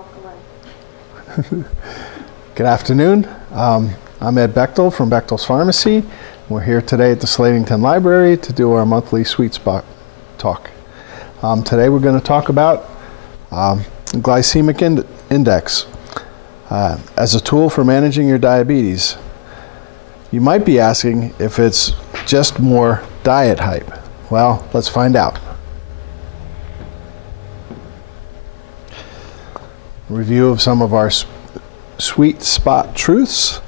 walk away. Good afternoon. I'm Ed Bechtel from Bechtel's Pharmacy. We're here today at the Slatington Library to do our monthly Sweet Spot talk. Today we're going to talk about glycemic index as a tool for managing your diabetes. You might be asking if it's just more diet hype. Well, let's find out. Review of some of our sweet spot truths.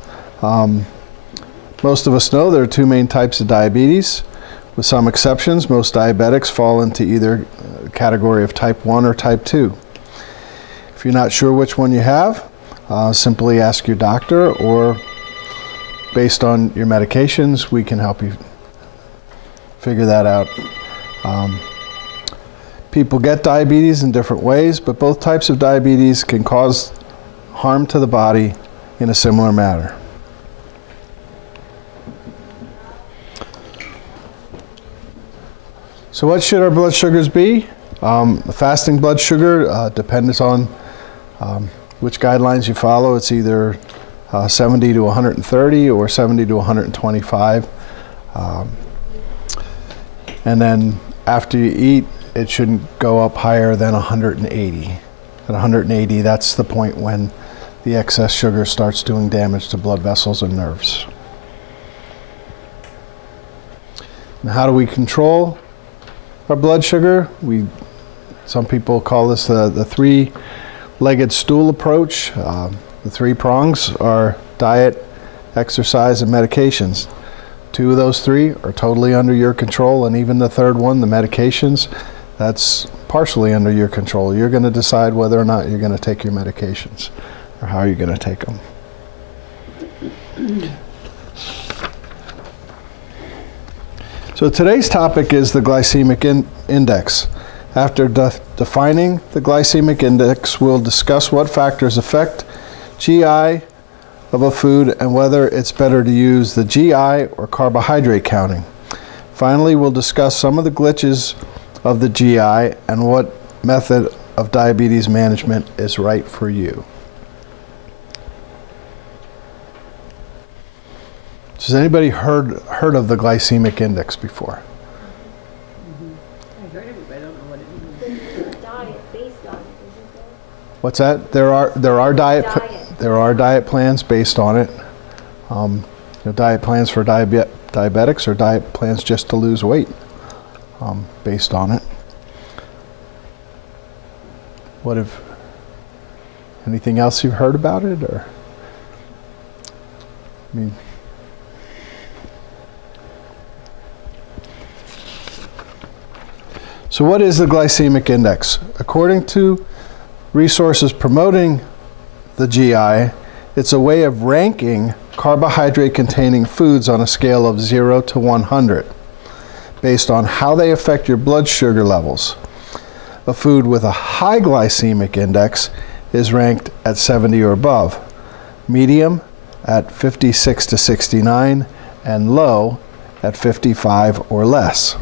Most of us know there are two main types of diabetes. With some exceptions, most diabetics fall into either category of type 1 or type 2. If you're not sure which one you have, simply ask your doctor, or based on your medications, we can help you figure that out. People get diabetes in different ways, but both types of diabetes can cause harm to the body in a similar manner. So what should our blood sugars be? The fasting blood sugar depends on which guidelines you follow. It's either 70 to 130 or 70 to 125. And then after you eat, it shouldn't go up higher than 180. At 180, that's the point when the excess sugar starts doing damage to blood vessels and nerves. Now, how do we control our blood sugar? Some people call this the three-legged stool approach. The three prongs are diet, exercise, and medications. Two of those three are totally under your control, and even the third one, the medications, that's partially under your control. You're going to decide whether or not you're going to take your medications or how you're going to take them. So today's topic is the glycemic index. After defining the glycemic index, we'll discuss what factors affect GI of a food and whether it's better to use the GI or carbohydrate counting. Finally, we'll discuss some of the glitches of the GI and what method of diabetes management is right for you. Has anybody heard of the glycemic index before? I heard of it, but I don't know what it means. There's diet based on it, isn't there? What's that? There are diet plans based on it. Diet plans for diabetics or diet plans just to lose weight based on it. Anything else you've heard about it, or? So what is the glycemic index? According to resources promoting the GI, it's a way of ranking carbohydrate-containing foods on a scale of 0 to 100, based on how they affect your blood sugar levels. A food with a high glycemic index is ranked at 70 or above, medium at 56 to 69, and low at 55 or less.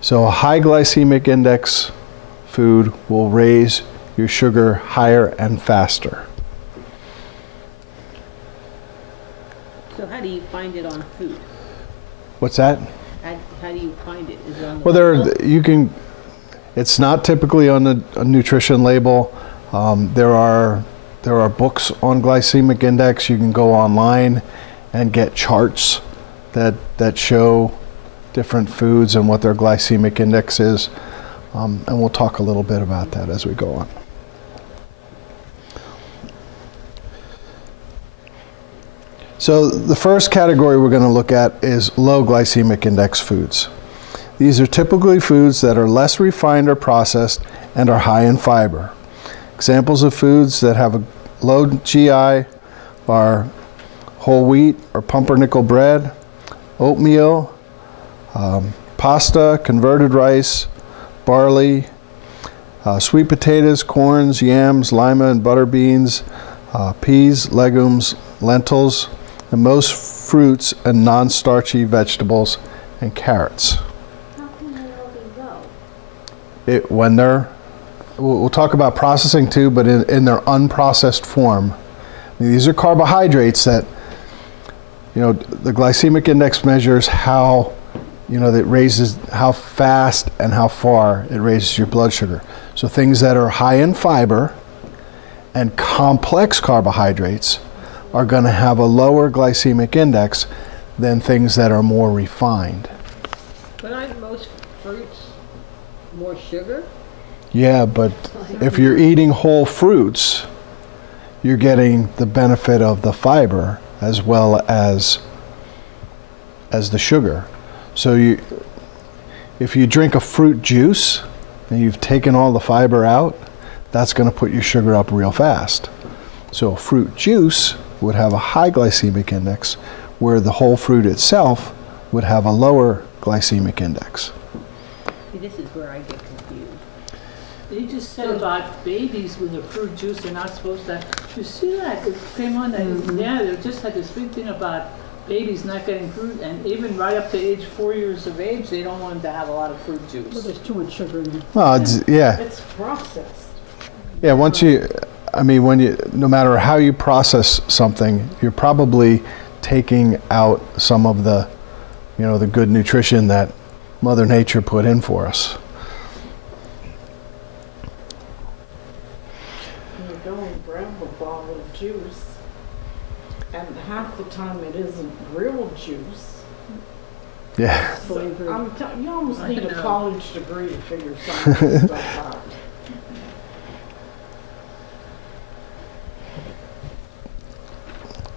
So a high glycemic index food will raise your sugar higher and faster. So how do you find it on food? What's that? How do you find it? Is it on the Well, it's not typically on a nutrition label. There are books on glycemic index. You can go online and get charts that show different foods and what their glycemic index is. And we'll talk a little bit about that as we go on. So the first category we're going to look at is low glycemic index foods. These are typically foods that are less refined or processed and are high in fiber. Examples of foods that have a low GI are whole wheat or pumpernickel bread, oatmeal, pasta, converted rice, barley, sweet potatoes, corns, yams, lima and butter beans, peas, legumes, lentils, and most fruits and non-starchy vegetables and carrots. How can they all be low? When they're we'll talk about processing too, but in their unprocessed form. I mean, these are carbohydrates that, the glycemic index measures how, that raises how fast and how far it raises your blood sugar. So things that are high in fiber and complex carbohydrates are going to have a lower glycemic index than things that are more refined. But aren't most fruits more sugar? Yeah, but if you're eating whole fruits, you're getting the benefit of the fiber as well as the sugar. So if you drink a fruit juice and you've taken all the fiber out, that's going to put your sugar up real fast. So a fruit juice would have a high glycemic index, where the whole fruit itself would have a lower glycemic index. See, this is where I get confused. They just said about babies with the fruit juice, they're not supposed to. You see that? It came on that, yeah, they just had this big thing about babies not getting fruit, and even right up to age 4 years of age, they don't want them to have a lot of fruit Well, juice. there's too much sugar in it. Well, yeah. It's processed. Yeah, no matter how you process something, you're probably taking out some of the, the good nutrition that Mother Nature put in for us. You go and grab a bottle of juice, and half the time it isn't real juice. Yeah. So you almost I need a know. college degree to figure some of this stuff out.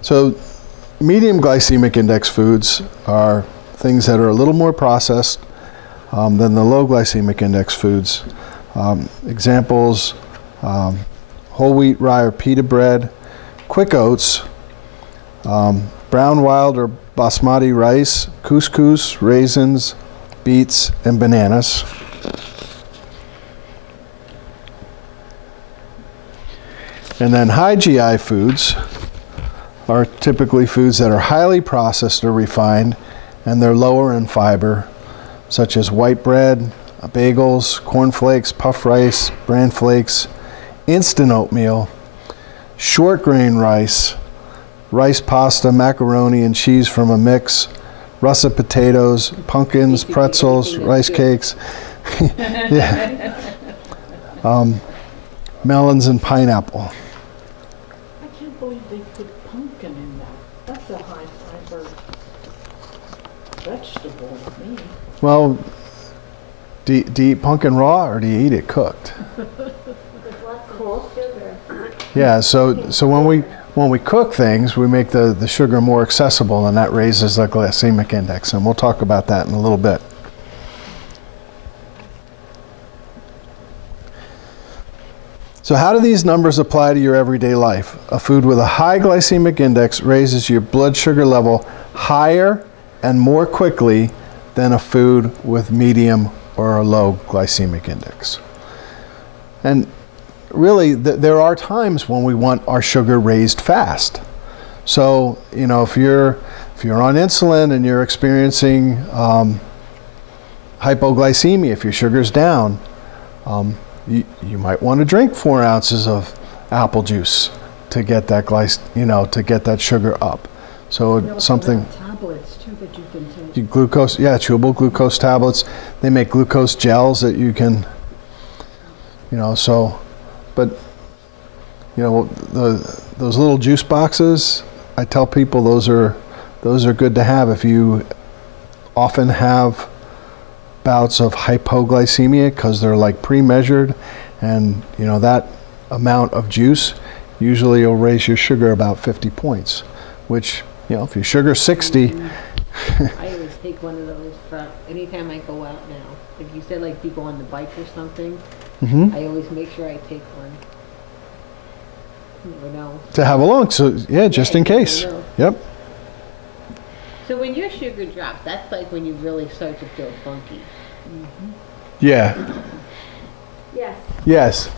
So medium glycemic index foods are things that are a little more processed than the low glycemic index foods. Examples, whole wheat, rye, or pita bread, quick oats, brown, wild, or basmati rice, couscous, raisins, beets, and bananas. And then high GI foods are typically foods that are highly processed or refined, and they're lower in fiber, such as white bread, bagels, cornflakes, puff rice, bran flakes, instant oatmeal, short grain rice, rice pasta, macaroni and cheese from a mix, russet potatoes, pumpkins, pretzels, rice cakes, yeah. Melons and pineapple. I can't believe they put pumpkin in that. That's a high fiber vegetable to me. Well, do you eat pumpkin raw or do you eat it cooked? With lots of sugar. Yeah, so when we cook things, we make the sugar more accessible, and that raises the glycemic index, and we'll talk about that in a little bit. So how do these numbers apply to your everyday life? A food with a high glycemic index raises your blood sugar level higher and more quickly than a food with medium or a low glycemic index. And really, there are times when we want our sugar raised fast. So, if you're on insulin and you're experiencing hypoglycemia, if your sugar's down, you might want to drink 4 ounces of apple juice to get that to get that sugar up. So something. Tablets too that you can take. Glucose, yeah, chewable glucose tablets. They make glucose gels that you can, but those little juice boxes, I tell people those are good to have if you often have bouts of hypoglycemia, because they're like pre-measured, and that amount of juice usually will raise your sugar about 50 points, which if your sugar's 60. I always take one of those for anytime I go out now. If you said like you go on the bike or something, Mhm. I always make sure I take one. You never know. To have along, so yeah, just in you never case. know. Yep. So when your sugar drops, that's like when you really start to feel funky. Yeah. Yes. Yes.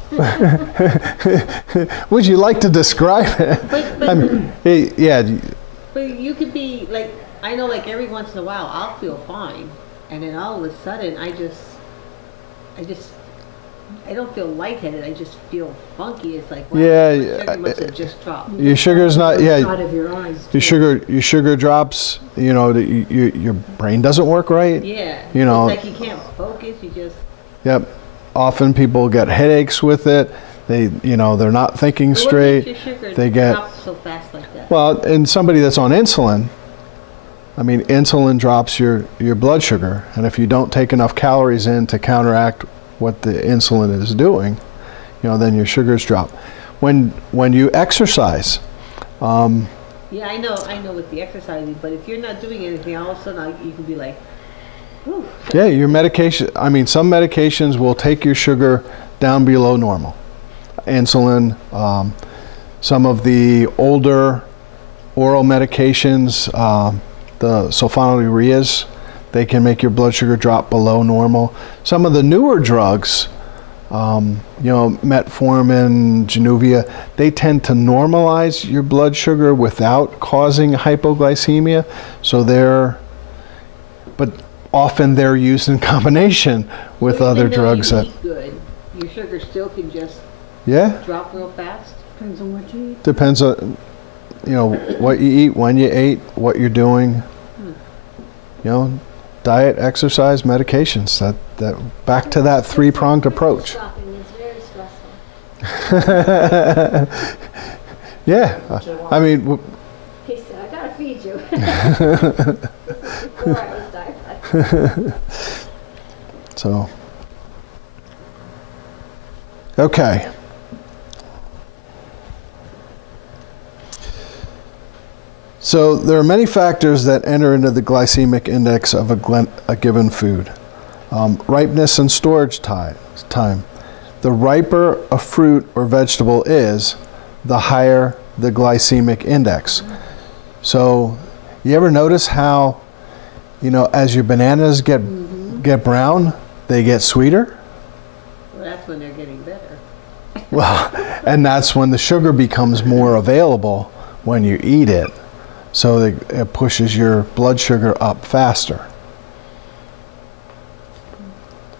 Would you like to describe it? Yeah. But you could be like, I know like every once in a while I'll feel fine, and then all of a sudden I just I don't feel lightheaded, I just feel funky. It's like, wow, Yeah, my sugar must have just dropped. Your sugar's not, Out yeah, of your eyes. your sugar drops, you know, your brain doesn't work right. Yeah. You know. It's like you can't focus, you just. Yep. Often people get headaches with it. They, you know, they're not thinking What straight. makes your sugar They get, drop so fast like that? well, in somebody that's on insulin, I mean, insulin drops your blood sugar, and if you don't take enough calories in to counteract what the insulin is doing, you know, then your sugars drop. When you exercise, Yeah, I know with the exercising, but if you're not doing anything, all of a sudden you can be like, whew. yeah, your medication, I mean, some medications will take your sugar down below normal. Insulin, some of the older oral medications, the sulfonylureas, they can make your blood sugar drop below normal. Some of the newer drugs, you know, metformin, Januvia, they tend to normalize your blood sugar without causing hypoglycemia. So but often they're used in combination with Even other though drugs you that, eat good, your sugar still can just yeah, drop real fast. Depends on what you eat. depends on, you know, what you eat, when you ate, what you're doing. You know, diet, exercise, medications. That back to that three-pronged approach. Shopping is very stressful. Yeah, I mean, He said, I gotta feed you. This is before I was diabetic. so okay. So there are many factors that enter into the glycemic index of a given food. Ripeness and storage time. The riper a fruit or vegetable is, the higher the glycemic index. So you ever notice how, you know, as your bananas get brown, they get sweeter? Well, that's when they're getting better. Well, and that's when the sugar becomes more available when you eat it. So it pushes your blood sugar up faster.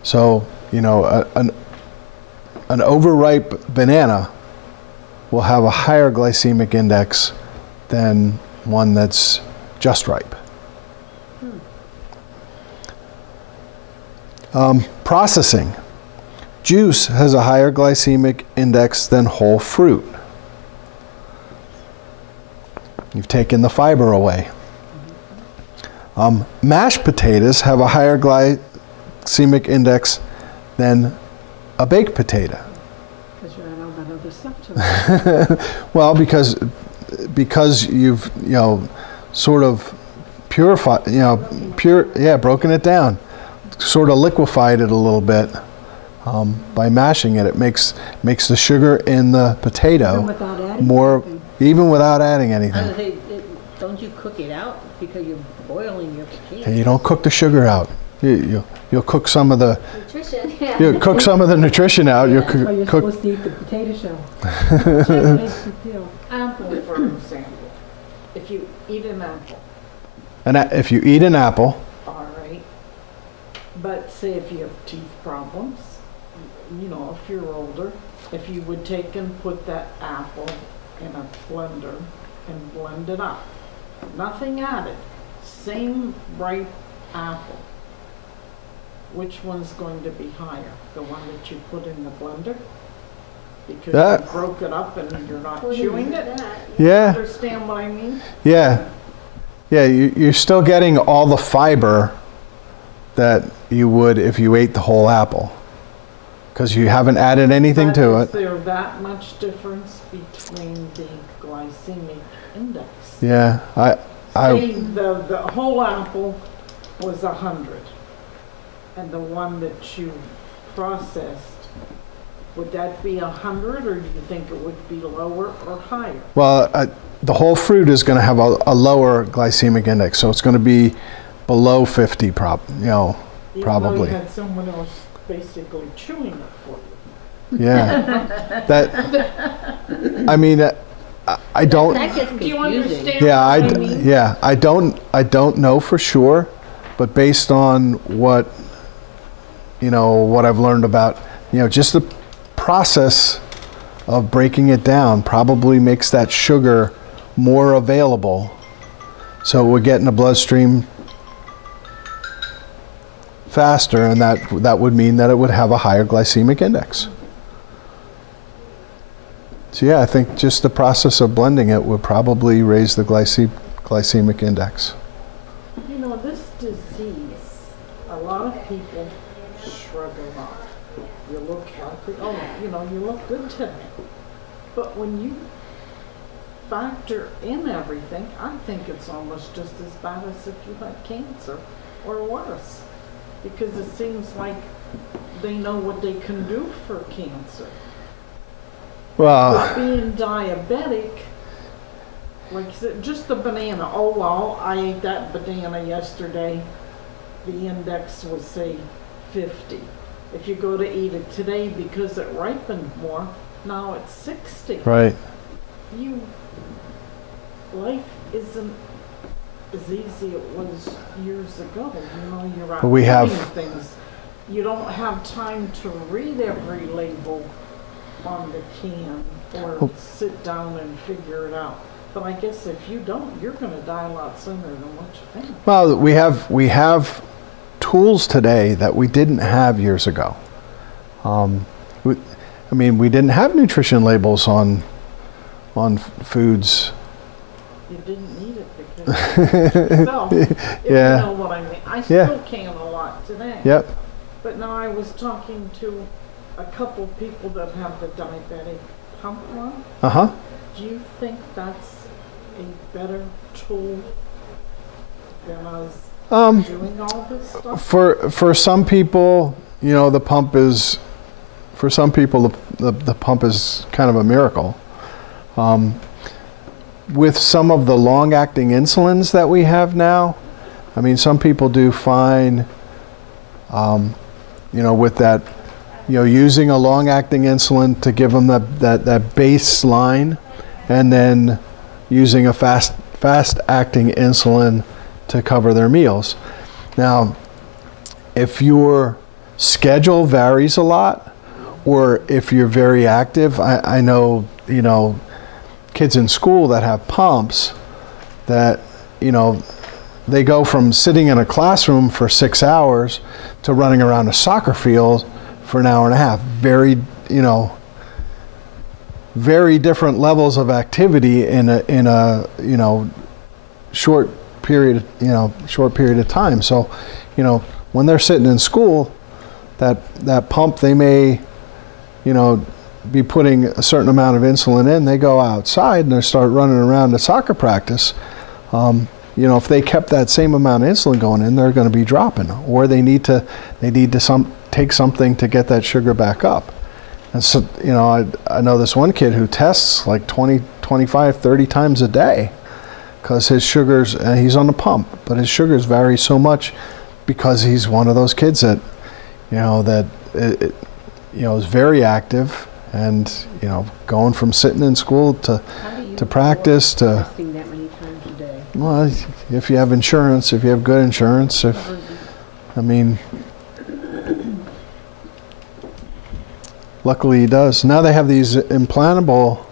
So, you know, an overripe banana will have a higher glycemic index than one that's just ripe. Processing. Juice has a higher glycemic index than whole fruit. You've taken the fiber away. Mashed potatoes have a higher glycemic index than a baked potato. Because you add all that other stuff to it. Well, because you've, you know, sort of purified, you know, broken it down, sort of liquefied it a little bit. By mashing it, it makes the sugar in the potato Even without adding more, something. even without adding I was anything. gonna say, don't you cook it out because you're boiling your potato? And you don't cook the sugar out. You'll cook some of the Nutrition, yeah. you'll cook some of the nutrition out. You'll Or you're cook. supposed to eat the potato shell. Makes you feel. Apple, for example. If you eat an apple, And if you eat an apple, all right, but say if you have teeth problems, you know, if you're older, if you would take and put that apple in a blender and blend it up, nothing added, same ripe apple, which one's going to be higher? The one that you put in the blender? Because That- you broke it up and you're not Well, chewing it? that, yeah, Understand what I mean? yeah, you're still getting all the fiber that you would if you ate the whole apple, because you haven't added anything But to is it. there that much difference between the glycemic index? Yeah, I Say the whole apple was 100, and the one that you processed, would that be 100, or do you think it would be lower or higher? well, the whole fruit is going to have a lower glycemic index, so it's going to be below 50, Even though probably. you had someone else basically chewing it for you. Yeah, I mean, I don't. That gets Do you confusing. understand Yeah, what I mean? I don't know for sure, but based on what I've learned about just the process of breaking it down probably makes that sugar more available, so it would get in the bloodstream faster, and that would mean that it would have a higher glycemic index. So yeah, I think just the process of blending it would probably raise the glycemic index. You know, this disease, a lot of people shrug it off. You look healthy. Oh, you look good today. But when you factor in everything, I think it's almost just as bad as if you had cancer, or worse. Because it seems like they know what they can do for cancer. Well, But being diabetic, like you said, just the banana. Oh well, I ate that banana yesterday. The index was say 50. If you go to eat it today because it ripened more, now it's 60. right. Life isn't as easy it was years ago. You're out We have- doing things. You don't have time to read every label on the can or sit down and figure it out. But I guess if you don't, you're going to die a lot sooner than what you think. Well, we have tools today that we didn't have years ago. We didn't have nutrition labels on foods. You didn't need it because yourself, if Yeah. you know what I mean. I Yeah. still can a lot today. Yep. But now I was talking to a couple people that have the diabetic pump one. Uh-huh. Do you think that's a better tool than us doing all this stuff? For some people, the pump is, for some people, the pump is kind of a miracle. With some of the long-acting insulins that we have now, some people do fine, with that, using a long-acting insulin to give them that baseline, and then using a fast-acting insulin to cover their meals. Now, if your schedule varies a lot, or if you're very active, I know, kids in school that have pumps that, they go from sitting in a classroom for 6 hours to running around a soccer field for an hour and a half. Very, very different levels of activity in a short period of time. So, when they're sitting in school, that pump, they may, be putting a certain amount of insulin in. They go outside and they start running around to soccer practice. If they kept that same amount of insulin going in, they're going to be dropping, or they need to take something to get that sugar back up. And so, I know this one kid who tests like 20, 25, 30 times a day because his sugars, and he's on the pump, but his sugars vary so much because he's one of those kids that, is very active, and, going from sitting in school to practice to, Testing that many times a day. well, if you have insurance, if you have good insurance, luckily he does. Now they have these implantable,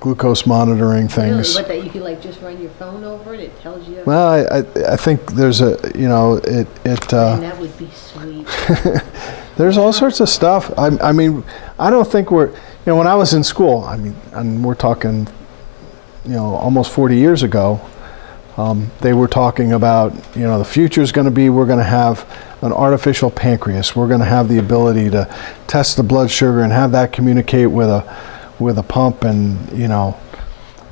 glucose monitoring things. Really? What, that you can just run your phone over it? It tells you? Well, I think there's a, And that would be sweet. there's all sorts of stuff. I don't think we're, when I was in school, and we're talking, almost 40 years ago, they were talking about, the future is going to be, we're going to have an artificial pancreas. We're going to have the ability to test the blood sugar and have that communicate with a pump, and,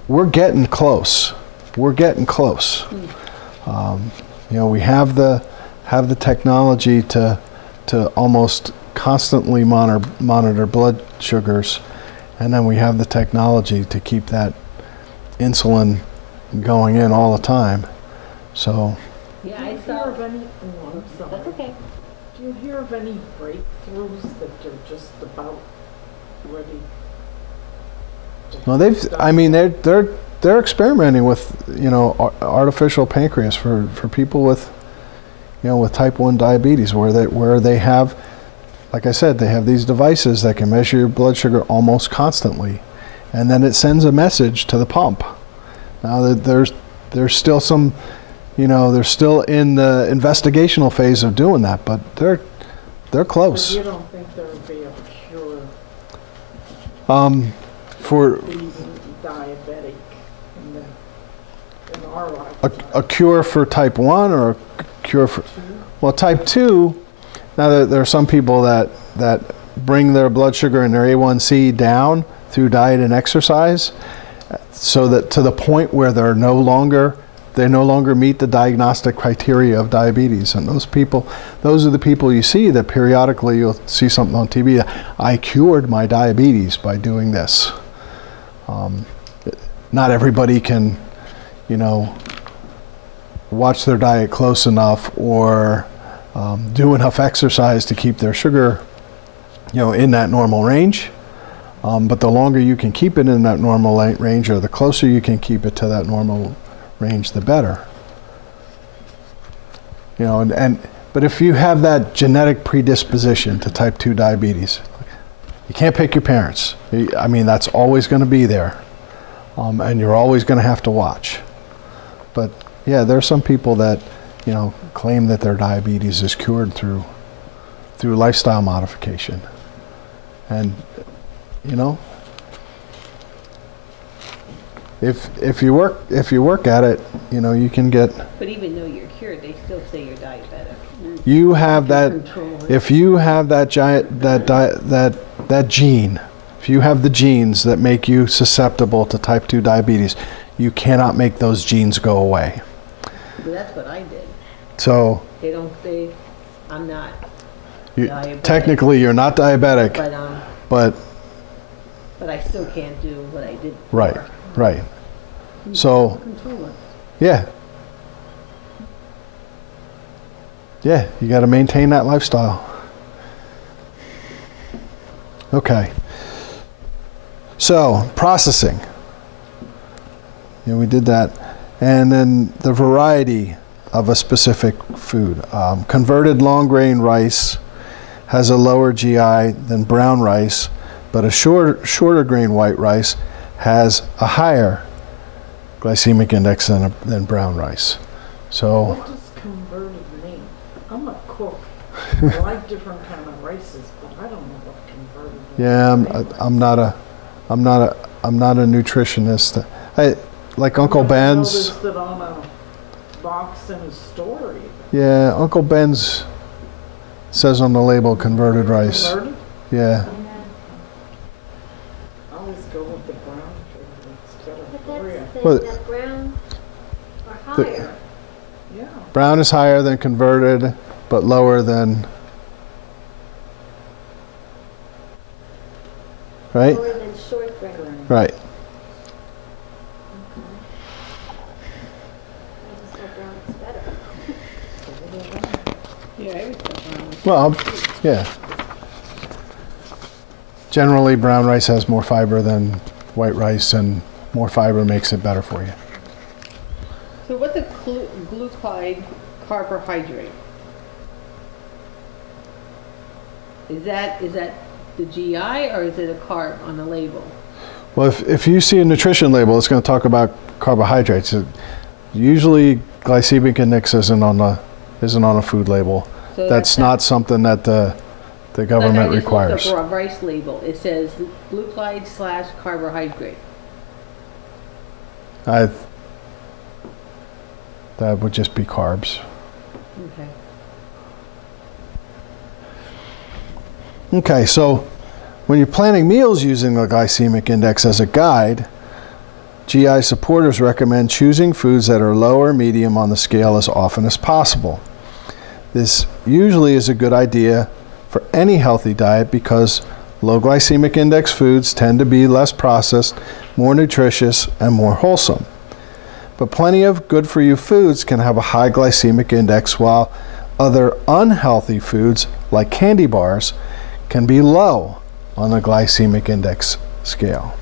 we're getting close. We're getting close. We have the technology to almost constantly monitor blood sugars, and then we have the technology to keep that insulin going in all the time. So Yeah, Do you I hear saw. of any? Oh, I'm sorry. That's okay. Do you hear of any breakthroughs that they're just about ready? well, they're experimenting with artificial pancreas for people with with type 1 diabetes, where they have, like I said, they have these devices that can measure your blood sugar almost constantly, and then it sends a message to the pump. Now that there's still some, they're still in the investigational phase of doing that, but they're But close. you don't think there would be a cure For being diabetic in our a lifetime? cure for type 1 or a cure for, well, type 2, now there are some people that bring their blood sugar and their A1C down through diet and exercise, so that to the point where they no longer meet the diagnostic criteria of diabetes. And those are the people you see that periodically you'll see something on TV. I cured my diabetes by doing this. Not everybody can, watch their diet close enough or do enough exercise to keep their sugar, in that normal range. But the longer you can keep it in that normal range, or the closer you can keep it to that normal range, the better. But if you have that genetic predisposition to type 2 diabetes, you can't pick your parents. I mean, that's always going to be there, and you're always going to have to watch. But yeah, there are some people that claim that their diabetes is cured through lifestyle modification, and if you work at it, you can get. But even though you're cured, they still say you're diabetic. You have that. Control it. If you have that gene, if you have the genes that make you susceptible to type 2 diabetes, you cannot make those genes go away. But that's what I did. So They don't say I'm not diabetic. technically you're not diabetic, But but I still can't do what I did before. right. So Control it. yeah, you got to maintain that lifestyle. Okay. So processing. We did that, and then the variety of a specific food. Converted long grain rice has a lower GI than brown rice, but a shorter grain white rice has a higher glycemic index than brown rice. So What does converted mean? I'm a cook. I like different kind of rices, but I don't know what converted means. yeah, I'm not a nutritionist. Like Uncle I Ben's. noticed it on a box in a store even. Yeah, Uncle Ben's says on the label converted rice. Converted? Yeah. I always go with the brown sugar instead of But that's Korea. the thing, Well, that brown are the- higher. Yeah. Brown is higher than converted, but lower than. Right? Lower than short grain. Right. I just thought brown is better. Yeah, I would say brown. Well, yeah. Generally, brown rice has more fiber than white rice, and more fiber makes it better for you. So what's a glucide carbohydrate? Is that the GI or is it a carb on the label? Well, if you see a nutrition label, it's going to talk about carbohydrates. Usually, glycemic index isn't on a food label. So That's not something that the government requires. I just looked up a rice label. It says glucide / carbohydrate. That would just be carbs. Okay. Okay, so when you're planning meals using the glycemic index as a guide, GI supporters recommend choosing foods that are low or medium on the scale as often as possible. This usually is a good idea for any healthy diet because low glycemic index foods tend to be less processed, more nutritious, and more wholesome. But plenty of good-for-you foods can have a high glycemic index, while other unhealthy foods, like candy bars, can be low on the glycemic index scale.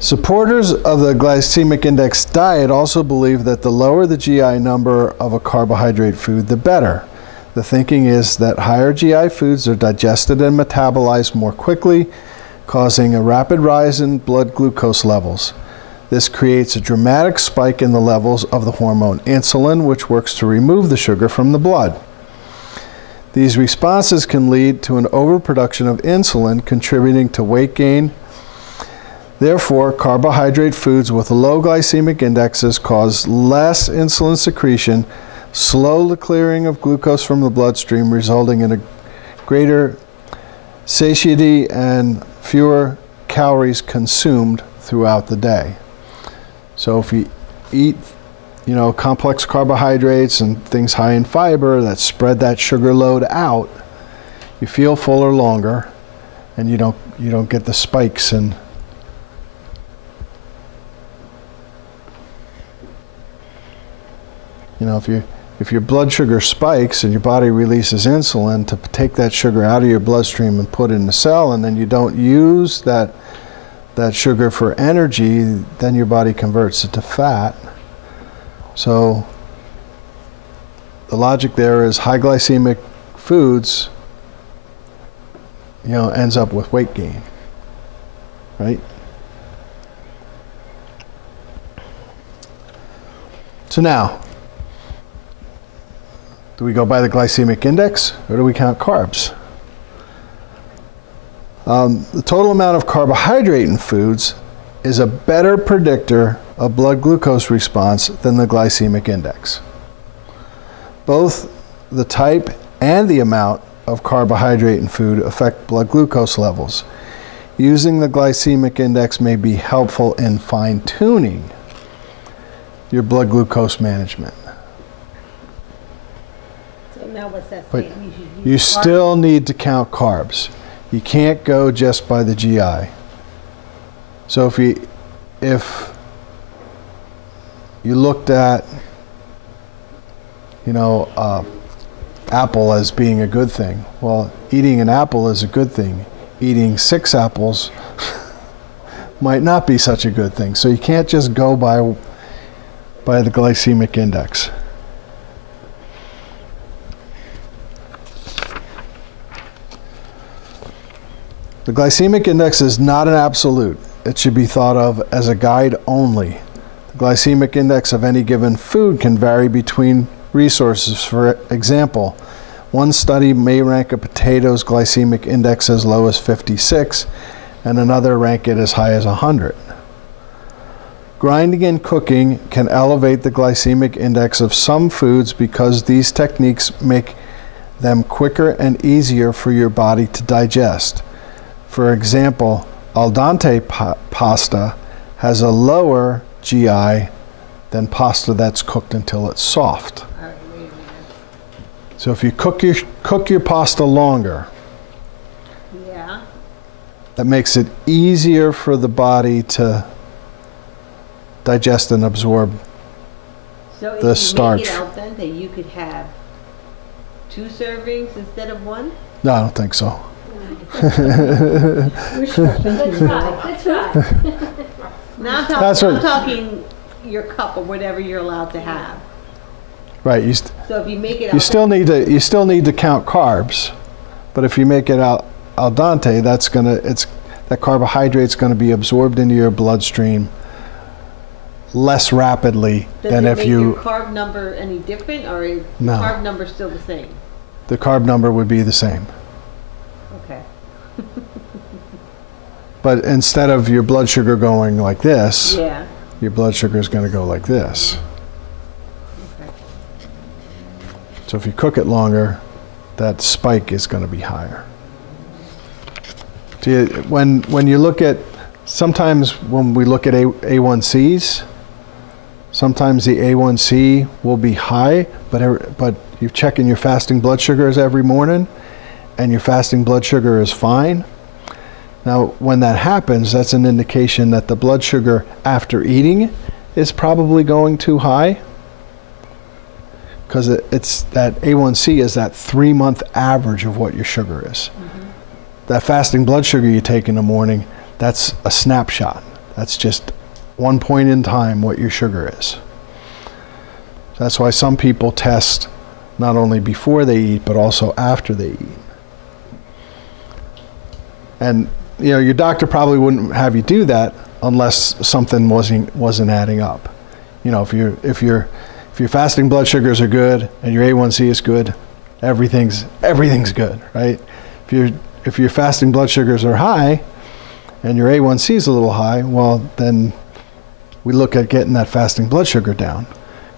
Supporters of the glycemic index diet also believe that the lower the GI number of a carbohydrate food, the better. The thinking is that higher GI foods are digested and metabolized more quickly, causing a rapid rise in blood glucose levels. This creates a dramatic spike in the levels of the hormone insulin, which works to remove the sugar from the blood. These responses can lead to an overproduction of insulin, contributing to weight gain. Therefore, carbohydrate foods with low glycemic indexes cause less insulin secretion, slow the clearing of glucose from the bloodstream, resulting in a greater satiety and fewer calories consumed throughout the day. So if you eat, complex carbohydrates and things high in fiber that spread that sugar load out, you feel fuller longer, and you don't get the spikes and if your blood sugar spikes and your body releases insulin to take that sugar out of your bloodstream and put it in the cell, and then you don't use that sugar for energy, then your body converts it to fat. So the logic there is high glycemic foods, ends up with weight gain, right? So now, do we go by the glycemic index, or do we count carbs? The total amount of carbohydrate in foods is a better predictor of blood glucose response than the glycemic index. Both the type and the amount of carbohydrate in food affect blood glucose levels. Using the glycemic index may be helpful in fine-tuning your blood glucose management. Now what's that But saying? you still need to count carbs. You can't go just by the GI. So if you looked at, apple as being a good thing, well, eating an apple is a good thing. Eating 6 apples might not be such a good thing. So you can't just go by the glycemic index. The glycemic index is not an absolute. It should be thought of as a guide only. The glycemic index of any given food can vary between resources. For example, one study may rank a potato's glycemic index as low as 56, and another rank it as high as 100. Grinding and cooking can elevate the glycemic index of some foods because these techniques make them quicker and easier for your body to digest. For example, al dente pasta has a lower GI than pasta that's cooked until it's soft. All right, wait a minute. So if you cook your pasta longer, Yeah. that makes it easier for the body to digest and absorb. So if The you starch. make it al dente, you could have 2 servings instead of 1? No, I don't think so. Wishful thinking. That's right. Now That's I'm what- talking your cup or whatever you're allowed to have. Right, So if you make it you still need to count carbs, but if you make it al dente, that carbohydrate's going to be absorbed into your bloodstream less rapidly Does than it if make you. your carb number any different, or is No. the carb number still the same? The carb number would be the same, Okay. but instead of your blood sugar going like this, Yeah. your blood sugar is going to go like this. Okay. So if you cook it longer, that spike is going to be higher. See, when you look at, sometimes when we look at A1Cs, sometimes the A1C will be high, but you're checking your fasting blood sugars every morning, and your fasting blood sugar is fine. Now, when that happens, that's an indication that the blood sugar after eating is probably going too high, because it's that A1C is that 3-month average of what your sugar is. That fasting blood sugar you take in the morning, that's a snapshot. That's just one point in time what your sugar is. That's why some people test not only before they eat, but also after they eat. And you know, your doctor probably wouldn't have you do that unless something wasn't adding up. You know, if your fasting blood sugars are good and your A1C is good, everything's good, right? If your fasting blood sugars are high and your A1C is a little high, well, then we look at getting that fasting blood sugar down,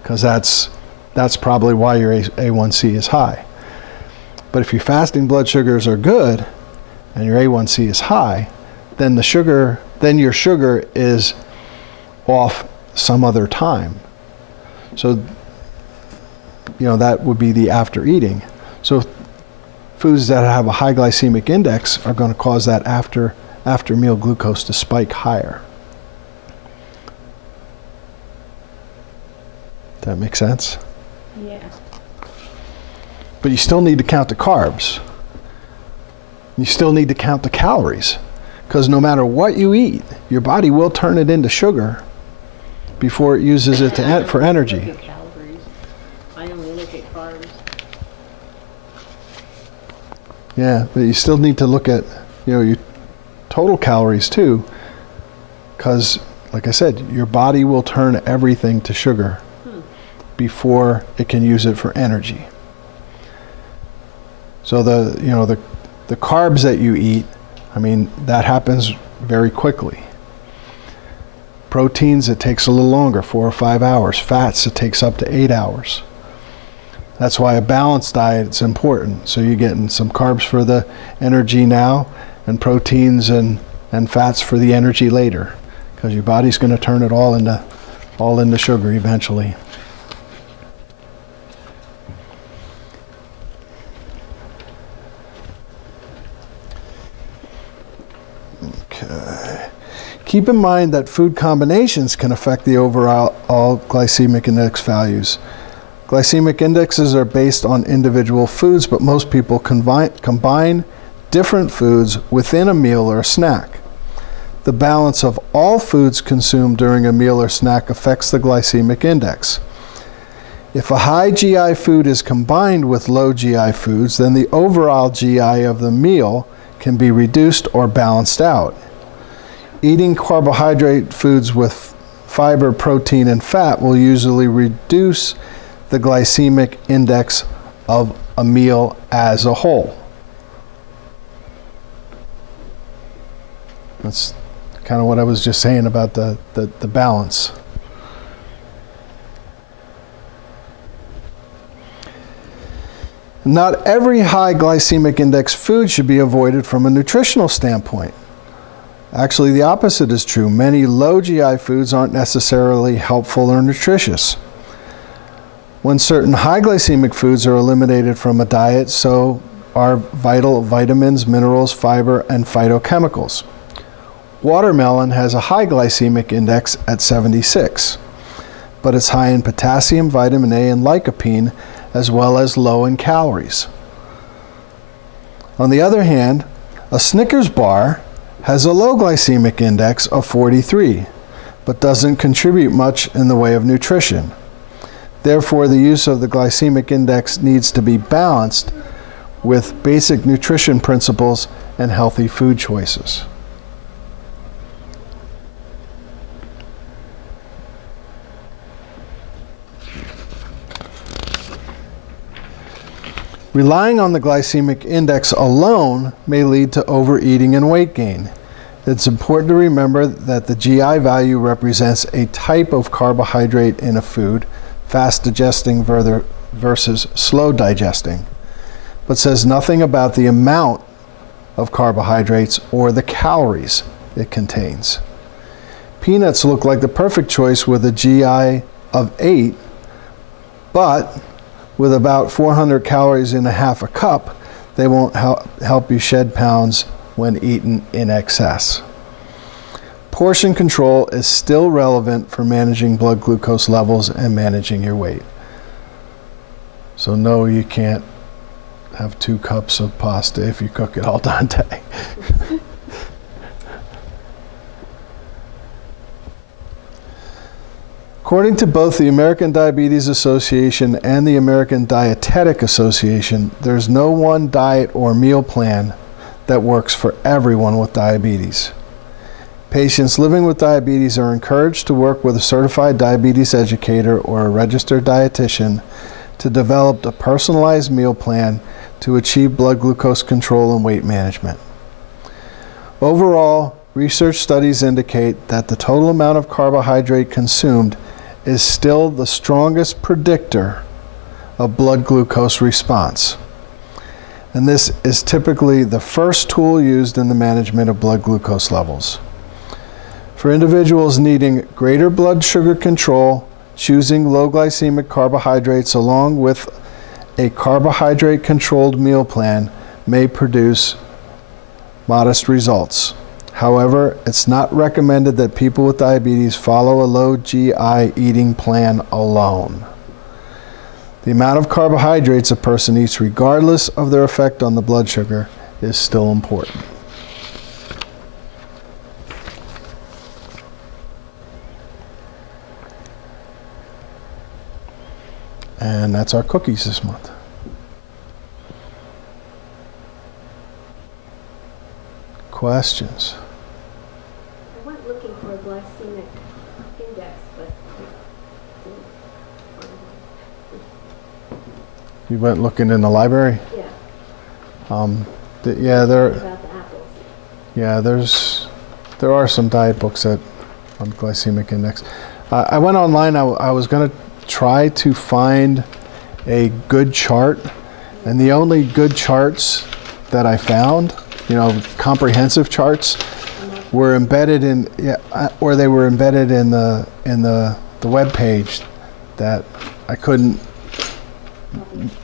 because that's probably why your A1C is high. But if your fasting blood sugars are good and your A1C is high, then your sugar is off some other time. So, you know, that would be the after eating. So foods that have a high glycemic index are going to cause that after meal glucose to spike higher. Does that make sense? Yeah. But you still need to count the carbs. You still need to count the calories, because no matter what you eat, your body will turn it into sugar before it uses it for energy. I look at calories. I only look at carbs. Yeah, but you still need to look at, you know, your total calories too, because, like I said, your body will turn everything to sugar before it can use it for energy. So the carbs that you eat, I mean, that happens very quickly. Proteins, it takes a little longer, 4 or 5 hours. Fats, it takes up to 8 hours. That's why a balanced diet is important. So you're getting some carbs for the energy now, and proteins and fats for the energy later, because your body's going to turn it all into sugar eventually. Okay. Keep in mind that food combinations can affect the overall glycemic index values. Glycemic indexes are based on individual foods, but most people combine different foods within a meal or a snack. The balance of all foods consumed during a meal or snack affects the glycemic index. If a high GI food is combined with low GI foods, then the overall GI of the meal can be reduced or balanced out. Eating carbohydrate foods with fiber, protein, and fat will usually reduce the glycemic index of a meal as a whole. That's kind of what I was just saying about the balance. Not every high glycemic index food should be avoided from a nutritional standpoint. Actually, the opposite is true. Many low GI foods aren't necessarily helpful or nutritious. When certain high glycemic foods are eliminated from a diet, so are vital vitamins, minerals, fiber, and phytochemicals. Watermelon has a high glycemic index at 76, but it's high in potassium, vitamin A, and lycopene, as well as low in calories. On the other hand, a Snickers bar has a low glycemic index of 43, but doesn't contribute much in the way of nutrition. Therefore, the use of the glycemic index needs to be balanced with basic nutrition principles and healthy food choices. Relying on the glycemic index alone may lead to overeating and weight gain. It's important to remember that the GI value represents a type of carbohydrate in a food, fast digesting versus slow digesting, but says nothing about the amount of carbohydrates or the calories it contains. Peanuts look like the perfect choice with a GI of 8, but with about 400 calories in a half a cup, they won't help you shed pounds when eaten in excess. Portion control is still relevant for managing blood glucose levels and managing your weight. So no, you can't have 2 cups of pasta if you cook it al dente. According to both the American Diabetes Association and the American Dietetic Association, there's no one diet or meal plan that works for everyone with diabetes. Patients living with diabetes are encouraged to work with a certified diabetes educator or a registered dietitian to develop a personalized meal plan to achieve blood glucose control and weight management. Overall, research studies indicate that the total amount of carbohydrate consumed is still the strongest predictor of blood glucose response. And this is typically the first tool used in the management of blood glucose levels. For individuals needing greater blood sugar control, choosing low glycemic carbohydrates along with a carbohydrate-controlled meal plan may produce modest results. However, it's not recommended that people with diabetes follow a low GI eating plan alone. The amount of carbohydrates a person eats, regardless of their effect on the blood sugar, is still important. And that's our cookies this month. Questions? I went looking for a glycemic index, but didn't find You went looking in the library? it. Yeah. Yeah, there. About the apples. Yeah, there are some diet books that on glycemic index. I went online. I was going to try to find a good chart, and the only good charts that I found, comprehensive charts, were embedded in, or they were embedded in the web page that I couldn't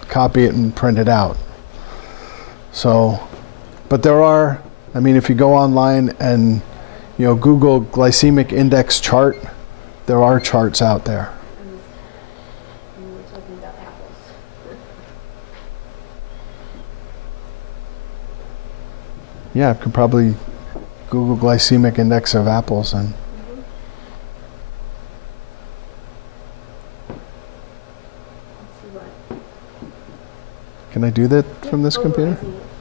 copy it and print it out. So, but there are, if you go online and Google glycemic index chart, there are charts out there. And we were talking about apples. Yeah, I could probably Google glycemic index of apples and Let's see what. can I do that from this computer? Polarizing it.